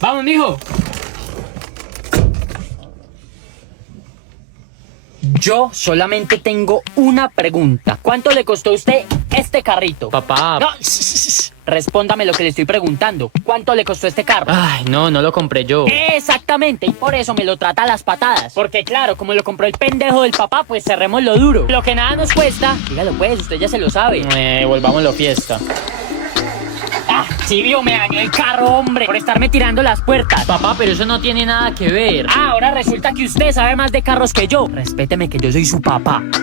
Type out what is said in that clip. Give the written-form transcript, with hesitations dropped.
Vamos, mijo. Yo solamente tengo una pregunta. ¿Cuánto le costó a usted este carrito? Papá. No, respóndame lo que le estoy preguntando. ¿Cuánto le costó este carro? Ay, no lo compré yo. Exactamente, y por eso me lo trata a las patadas. Porque claro, como lo compró el pendejo del papá, pues cerremos lo duro. Lo que nada nos cuesta, dígalo pues, usted ya se lo sabe. Volvámoslo fiesta. Ah, sí vio, me dañó el carro, hombre, por estarme tirando las puertas. Papá, pero eso no tiene nada que ver. Ah, ahora resulta que usted sabe más de carros que yo. Respéteme que yo soy su papá.